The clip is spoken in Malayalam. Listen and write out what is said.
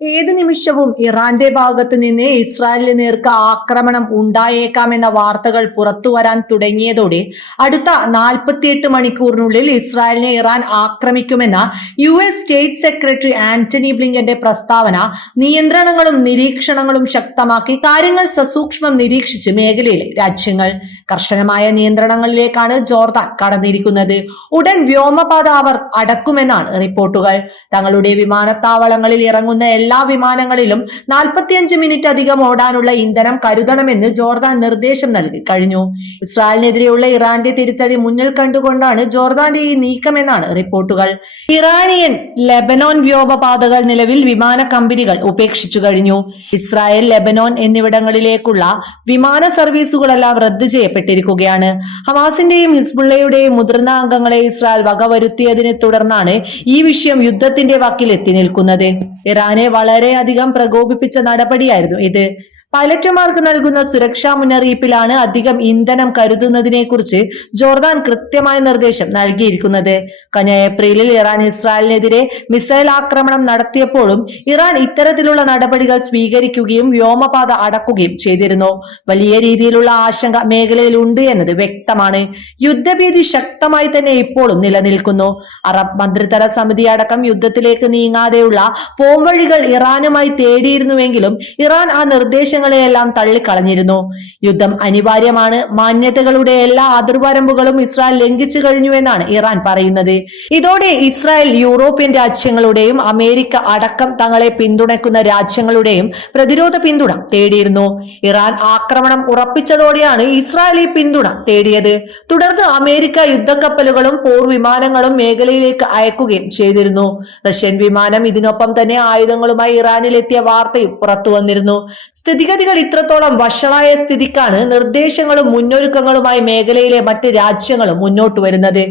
ഏത് നിമിഷവും ഇറാന്റെ ഭാഗത്ത് നിന്ന് ഇസ്രായേലിന് നേർക്ക് ആക്രമണം ഉണ്ടായേക്കാമെന്ന വാർത്തകൾ പുറത്തു വരാൻ തുടങ്ങിയതോടെ അടുത്ത നാൽപ്പത്തിയെട്ട് മണിക്കൂറിനുള്ളിൽ ഇസ്രായേലിനെ Iran ആക്രമിക്കുമെന്ന U S state secretary Antony ബ്ലിങ്കന്റെ പ്രസ്താവന നിയന്ത്രണങ്ങളും നിരീക്ഷണങ്ങളും ശക്തമാക്കി കാര്യങ്ങൾ സസൂക്ഷ്മം നിരീക്ഷിച്ച് മേഖലയിലെ രാജ്യങ്ങൾ കർശനമായ നിയന്ത്രണങ്ങളിലേക്കാണ് ജോർദാൻ കടന്നിരിക്കുന്നത്. ഉടൻ വ്യോമപാത അവർ അടക്കുമെന്നാണ് റിപ്പോർട്ടുകൾ. തങ്ങളുടെ വിമാനത്താവളങ്ങളിൽ ഇറങ്ങുന്ന എല്ലാ വിമാനങ്ങളിലും നാൽപ്പത്തിയഞ്ച് മിനിറ്റ് അധികം ഓടാനുള്ള ഇന്ധനം കരുതണമെന്ന് ജോർദാൻ നിർദ്ദേശം നൽകി കഴിഞ്ഞു. ഇസ്രായേലിനെതിരെയുള്ള ഇറാന്റെ തിരിച്ചടി മുന്നിൽ കണ്ടുകൊണ്ടാണ് ജോർദാന്റെ ഈ നീക്കമെന്നാണ് റിപ്പോർട്ടുകൾ. ഇറാനിയൻ ലെബനോൻ വ്യോമപാതകൾ നിലവിൽ വിമാന കമ്പനികൾ ഉപേക്ഷിച്ചു കഴിഞ്ഞു. ഇസ്രായേൽ ലെബനോൻ എന്നിവിടങ്ങളിലേക്കുള്ള വിമാന സർവീസുകളെല്ലാം റദ്ദ് ചെയ്യപ്പെട്ടിരിക്കുകയാണ് ഹമാസിന്റെയും ഹിസ്ബുള്ളയുടെയും മുതിർന്ന അംഗങ്ങളെ ഇസ്രായേൽ വകവരുത്തിയതിനെ തുടർന്നാണ് ഈ വിഷയം യുദ്ധത്തിന്റെ വക്കിലെത്തി നിൽക്കുന്നത്. ഇറാനെ വളരെയധികം പ്രകോപിപ്പിച്ച നടപടിയായിരുന്നു ഇത്. പൈലറ്റുമാർക്ക് നൽകുന്ന സുരക്ഷാ മുന്നറിയിപ്പിലാണ് അധികം ഇന്ധനം കരുതുന്നതിനെ കുറിച്ച് ജോർദാൻ കൃത്യമായ നിർദ്ദേശം നൽകിയിരിക്കുന്നത്. കഴിഞ്ഞ ഏപ്രിലിൽ ഇറാൻ ഇസ്രായേലിനെതിരെ മിസൈൽ ആക്രമണം നടത്തിയപ്പോഴും ഇറാൻ ഇത്തരത്തിലുള്ള നടപടികൾ സ്വീകരിക്കുകയും വ്യോമപാത അടക്കുകയും ചെയ്തിരുന്നു. വലിയ രീതിയിലുള്ള ആശങ്ക മേഖലയിൽ ഉണ്ട് എന്നത് വ്യക്തമാണ്. യുദ്ധഭീതി ശക്തമായി തന്നെ ഇപ്പോഴും നിലനിൽക്കുന്നു. അറബ് മന്ത്രിതല സമിതി അടക്കം യുദ്ധത്തിലേക്ക് നീങ്ങാതെയുള്ള പോംവഴികൾ ഇറാനുമായി തേടിയിരുന്നുവെങ്കിലും ഇറാൻ ആ നിർദ്ദേശങ്ങളെയെല്ലാം തള്ളിക്കളഞ്ഞിരുന്നു. യുദ്ധം അനിവാര്യമാണ്. മാന്യതകളുടെ എല്ലാ അതിർവരമ്പുകളും ഇസ്രായേൽ ലംഘിച്ചു കഴിഞ്ഞുവെന്നാണ് ഇറാൻ പറയുന്നത്. ഇതോടെ ഇസ്രായേൽ യൂറോപ്യൻ രാജ്യങ്ങളുടെയും അമേരിക്ക അടക്കം തങ്ങളെ പിന്തുണയ്ക്കുന്ന രാജ്യങ്ങളുടെയും പ്രതിരോധ പിന്തുണ തേടിയിരുന്നു. ഇറാൻ ആക്രമണം ഉറപ്പിച്ചതോടെയാണ് ഇസ്രായേൽ ഈ പിന്തുണ തേടിയത്. തുടർന്ന് അമേരിക്ക യുദ്ധക്കപ്പലുകളും പോർ വിമാനങ്ങളും മേഖലയിലേക്ക് അയക്കുകയും ചെയ്തിരുന്നു. റഷ്യൻ വിമാനം ഇതിനൊപ്പം തന്നെ ആയുധങ്ങളുമായി ഇറാനിലെത്തിയ വാർത്തയും പുറത്തു വന്നിരുന്നു സ്ഥിതിഗതികൾ ഇത്രത്തോളം വഷളായ സ്ഥിതിക്കാണ് നിർദ്ദേശങ്ങളും മുന്നൊരുക്കങ്ങളുമായി മേഖലയിലെ മറ്റ് രാജ്യങ്ങളും മുന്നോട്ട് വരുന്നത്.